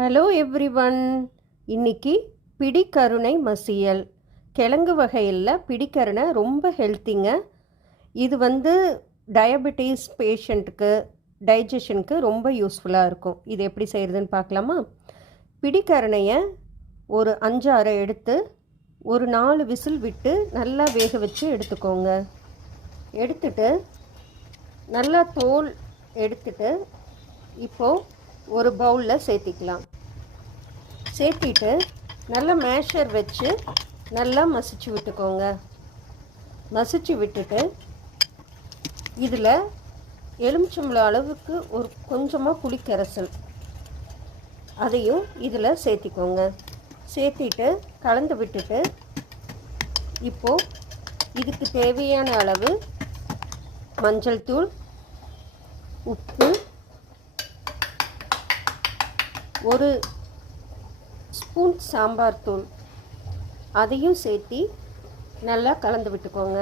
Hello everyone. இன்னைக்கு பிடிக்கருணை மசியல். கிழங்கு வகையில் பிடிக்கருணை ரொம்ப ஹெல்த்திங்க. இது டயபெட்டிஸ் பேஷண்ட்டுக்கு டைஜஷனுக்கு ரொம்ப யூஸ்ஃபுல்லாக இருக்கும். இது எப்படி செய்கிறதுன்னு பார்க்கலாமா? பிடிக்கருணையை ஒரு 5-6 எடுத்து ஒரு 4 விசில் விட்டு நல்லா வேக வச்சு எடுத்துக்கோங்க. எடுத்துட்டு நல்லா தோல் எடுத்துட்டு இப்போது ஒரு பவுலில் சேர்த்திக்கலாம். சேர்த்திட்டு நல்லா மேஷர் வச்சு நல்லா மசிச்சு விட்டுக்கோங்க. மசிச்சு விட்டுட்டு இதில் எலுமிச்சம்பழம் அளவுக்கு ஒரு கொஞ்சமாக புளிக்கரைசல் அதையும் இதில் சேர்த்திக்கோங்க. சேர்த்திட்டு கலந்து விட்டுட்டு இப்போது இதுக்கு தேவையான அளவு மஞ்சள் தூள், உப்பு, ஒரு ஸ்பூன் சாம்பார் தூள் அதையும் சேர்த்தி நல்லா கலந்து விட்டுக்கோங்க.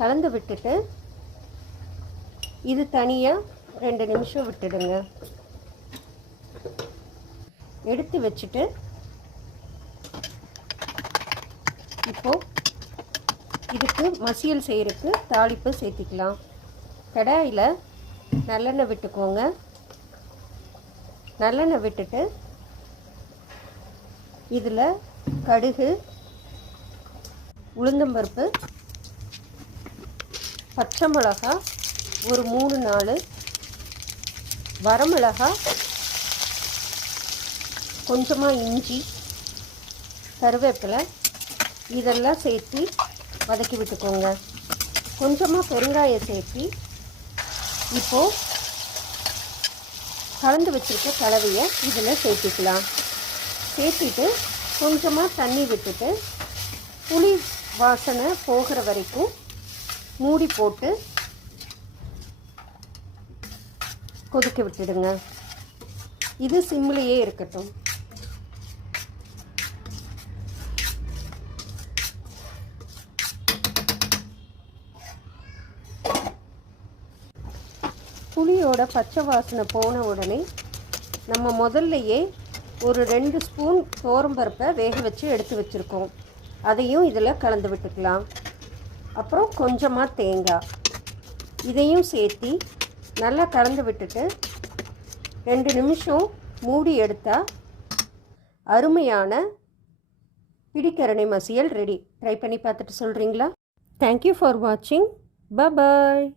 கலந்து விட்டுட்டு இது தனியாக 2 நிமிஷம் விட்டுடுங்க. எடுத்து வச்சுட்டு இப்போது இதுக்கு மசியல் செய்கிறதுக்கு தாளிப்பு சேர்த்திக்கலாம். கடாயில் நல்லெண்ணெய் விட்டுக்கோங்க. நல்லெண்ணெய் விட்டுட்டு இதில் கடுகு, உளுந்தம்பருப்பு, பச்சை மிளகா ஒரு 3-4, வரமிளகா, கொஞ்சமாக இஞ்சி, கருவேப்பிலை இதெல்லாம் சேர்த்து வதக்கி விட்டுக்கோங்க. கொஞ்சமாக பெருங்காயம் சேர்த்து இப்போது கலந்து வச்சுருக்க கலவையை இதில் சேர்த்துக்கலாம். சேர்த்திட்டு கொஞ்சமாக தண்ணி விட்டுட்டு புளி வாசனை போகிற வரைக்கும் மூடி போட்டு கொதிக்க விட்டுடுங்க. இது சிம்லேயே இருக்கட்டும். புளியோட பச்சை வாசனை போன உடனே நம்ம முதல்லையே ஒரு 2 ஸ்பூன் துவரம்பருப்பை வேக வச்சு எடுத்து வச்சுருக்கோம். அதையும் இதில் கலந்து விட்டுக்கலாம். அப்புறம் கொஞ்சமாக தேங்காய் இதையும் சேர்த்தி நல்லா கலந்து விட்டுட்டு 2 நிமிஷம் மூடி எடுத்தால் அருமையான பிடிக்கருணை மசியல் ரெடி. ட்ரை பண்ணி பார்த்துட்டு சொல்கிறீங்களா? தேங்க்யூ ஃபார் வாட்சிங். பாய்.